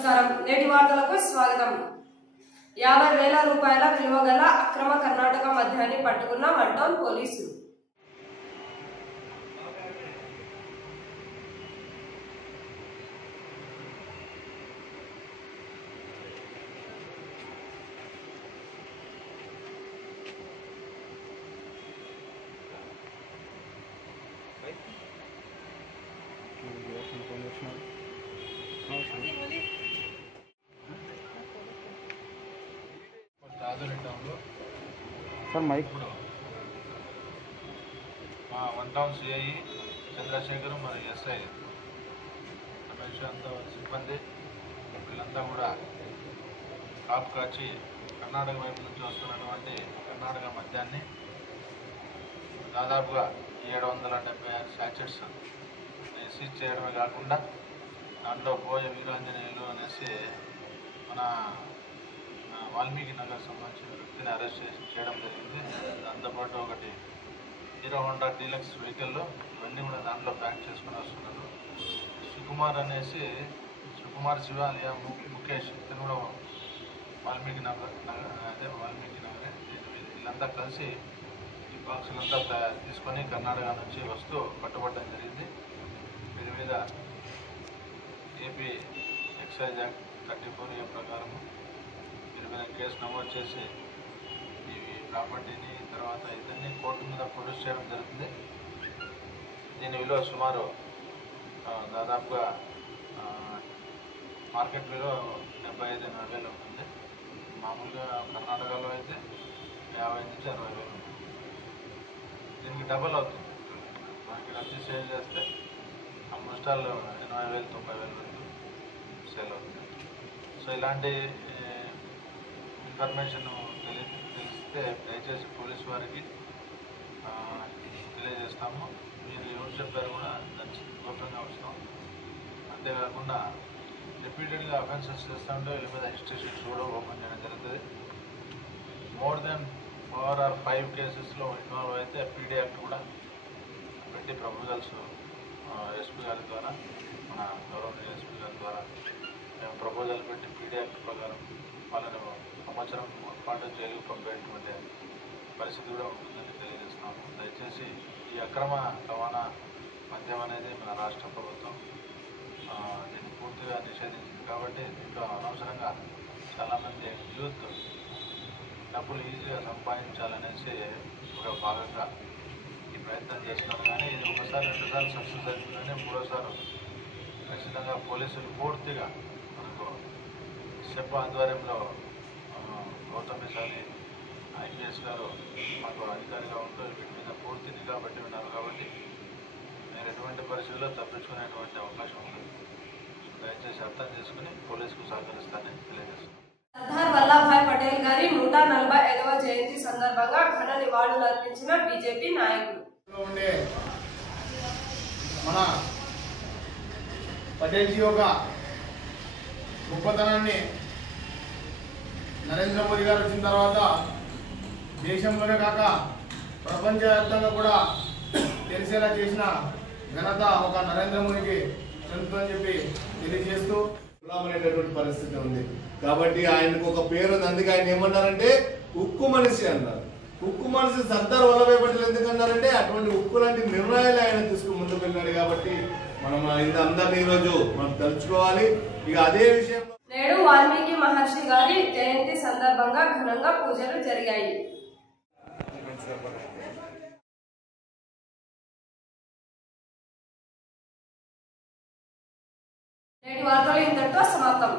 నమస్కారం. నేటి వార్తలకు స్వాగతం. 50,000 రూపాయల విలువ గల అక్రమ కర్ణాటక మద్యాన్ని పట్టుకున్న 1 టౌన్ పోలీసులు. Sir mike 1 town CI Chandrashekar మరియు ఎస్ఐ రమేష్ అంతా సిబ్బంది వీళ్ళంతా కూడా కాపు కాచి కర్ణాటక వైపు నుంచి వస్తున్నటువంటి కర్ణాటక మద్యాన్ని దాదాపుగా 776 శాచెట్స్ సీజ్ చేయడమే కాకుండా దాంట్లో పోయ వీరాంజనేయులు అనేసి మన వాల్మీకి నగర్ సంబంధించిన వ్యక్తిని అరెస్ట్ చేయడం జరిగింది. దాంతోపాటు ఒకటి హీరో హోండా డీలక్స్ వెహికల్లో ఇవన్నీ కూడా దాంట్లో ప్యాక్ చేసుకుని వస్తున్నారు. సుకుమార్ అనేసి సుకుమార్ శివ అలియా ముఖేష్ ఇతను కూడా వాల్మీకి నగరే వీళ్ళంతా కలిసి ఈ బాక్సులంతా తీసుకొని కర్ణాటక నుంచి వస్తూ పట్టుబడడం జరిగింది. వీరి మీద ఏపీ ఎక్సైజ్ యాక్ట్ 34A ప్రకారము వీరి మీద కేసు నమోదు చేసి ఈ ప్రాపర్టీని తర్వాత ఇతన్ని కోర్టు మీద ప్రొడ్యూస్ చేయడం జరుగుతుంది. దీని విలువ సుమారు దాదాపుగా మార్కెట్ విలువ 75,000 ఉంటుంది. మామూలుగా కర్ణాటకలో అయితే 50 నుంచి 60,000 ఉంటుంది. దీనికి డబల్ అవుతుంది. మనకి వచ్చి సేల్ చేస్తే ఆల్మోస్ట్ 80,000 90,000 వరకు సేల్ అవుతుంది. సో ఇలాంటి ఇన్ఫర్మేషన్ తెలిస్తే దయచేసి పోలీసు వారికి తెలియజేస్తాము. మీరు ఎవరు చెప్పారు కూడా దాన్ని గోప్యంగా వస్తాం. అంతేకాకుండా రిపీటెడ్గా అఫెన్సెస్ చేస్తూ ఉంటే వీళ్ళ మీద హిస్టరీ షీట్స్ కూడా ఓపెన్ చేయడం జరుగుతుంది. మోర్ దెన్ 4 or 5 కేసెస్లో ఇన్వాల్వ్ అయితే పీడీ యాక్ట్ కూడా పెట్టి ప్రపోజల్స్ ఎస్పీ గారి ద్వారా మన గవర్నమెంట్ ఎస్పీ గారి ద్వారా మేము ప్రపోజల్ పెట్టి పీడీ యాక్ట్ ప్రకారం వాళ్ళని సంవత్సరం పాటు జైలుకు పంపేటువంటి పరిస్థితి కూడా ఉంటుందని తెలియజేస్తున్నాము. దయచేసి ఈ అక్రమ రవాణా మద్యం అనేది మన రాష్ట్ర ప్రభుత్వం దీన్ని పూర్తిగా నిషేధించింది. కాబట్టి దీంట్లో అనవసరంగా చాలామంది యూత్ డబ్బులు ఈజీగా సంపాదించాలనేసి ఒక భాగంగా ఈ ప్రయత్నం చేస్తున్నారు. కానీ ఇది ఒకసారి 2 సార్లు సక్సెస్ అవుతుందని 3వ సారి ఖచ్చితంగా పోలీసులు పూర్తిగా మనకు సెప్ ఆధ్వర్యంలో గౌతమిసారి ఐపీఎస్ గారు మాకు అధికారిగా ఉంటూ వీటి మీద పూర్తి నిఘా పెట్టి ఉన్నారు. కాబట్టి నేను ఎటువంటి పరిస్థితుల్లో తప్పించుకునేటువంటి అవకాశం ఉంది. దయచేసి అర్థం చేసుకుని పోలీసుకు సహకరిస్తానని తెలియజేస్తున్నాను. సర్దార్ వల్లభాయ్ పటేల్ గారి 145వ జయంతి సందర్భంగా ఘన నివాళులు అర్పించిన బీజేపీ నాయకులు. మన పటేల్ జీ యొక్క గొప్పతనాన్ని నరేంద్ర మోదీ గారు వచ్చిన తర్వాత దేశంలోనే కాక ప్రపంచవ్యాప్తంగా కూడా తెలిసేలా చేసిన ఘనత ఒక నరేంద్ర మోదీకి చెందుతుందని చెప్పి తెలియజేస్తూ అనేటటువంటి పరిస్థితి ఉంది. కాబట్టి ఆయనకు ఒక పేరు ఉంది. అందుకే ఆయన ఏమన్నారంటే ఉక్కు మనిషి అన్నారు. ఉక్కు మనిషి సర్దార్ వల్లభాయ్ పటేల్ ఎందుకన్నారంటే అటువంటి ఉక్కు లాంటి నిర్ణయాలు ఆయన తీసుకుని ముందుకు వెళ్ళాడు. కాబట్టి మనం అందరినీ ఈరోజు మనం తలుచుకోవాలి. ఇక అదే విషయం నేడు వాల్మీకి మహర్షి గారి జయంతి సందర్భంగా ఘనంగా పూజలు జరిగాయి. నేటి వార్తలు ఇంతటితో సమాప్తం.